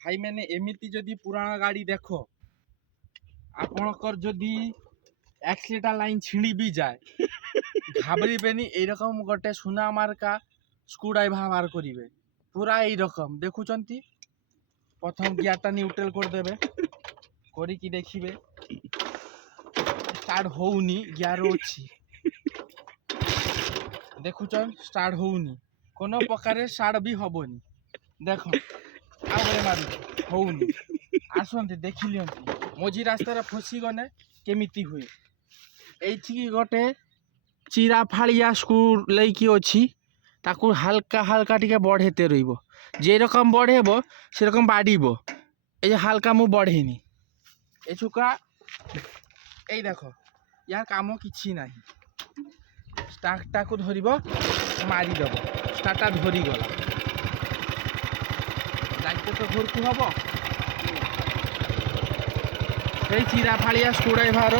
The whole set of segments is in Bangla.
भाई मैंने एमती जदि पुराना गाड़ी देख आपणकर जदि एक्सीलेटर लाइन छिड़ी भी जाए घाबरबेनी एरकम गोटे सुना मार्का स्क्रू ड्राइवर बाहर करेंगे पूरा यही रकम देखुंत प्रथम गियरटा न्यूट्रल करदे करी देखिए स्टार्ट होनी गियर अच्छी देखुचन स्टार्ट होनी कोनो प्रकार स्टार्ट भी हबनी देख मारू होनी आसते देख लियंती मझी रास्तार फसी गने केमिति हुए ये गोटे चिरा फाड़िया स्क्रू लैकी अच्छी ताकू हाल्का हाल्का टिके बढ़ेते रहिबो जे रकम बढ़ेबो से रकम बाड़ीब ये हाल्का मु बढ़ेनी ए छुका এই দেখো ইয়ার কামো কিছু নাই স্টার্টটাকে ধরিব মারিদেব স্টার্টটা ধরিগলা দায়িত্ব তো ঘুরকু হব এই চিরা ফাড়িয়া স্ক্রু ড্রাইভার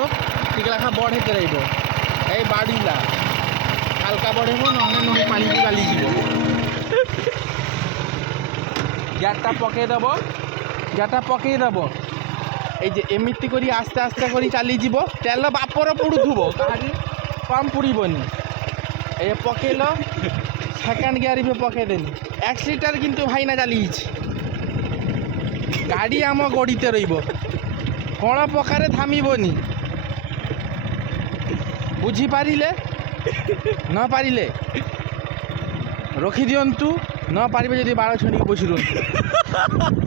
টিকে লেখা বড়াইতে রহব এই বাড়িলা হালকা বড়াইব নহলে নহি পালিকি গালি যাব গিয়ারটা পকাই দেব এই যে এমিতি করি আস্তে আস্তে করে চালি যাব তেল বাপর পুড়ুথব কাহারি কম পুড়বনি এই পকাইল সেকেন্ড গিয়ার भी পকাইদেলি एक्सीलेटर কিন্তু ভাইনা চালিয়েছি গাড়ি আম গড়িতে রহব কোণ প্রকারে থামিবনি বুঝিপারিলে ন পারিলে রখি দিয়ন্তু ন পারিবে যদি বাড় ছড়িয়ে বসি রহন্তু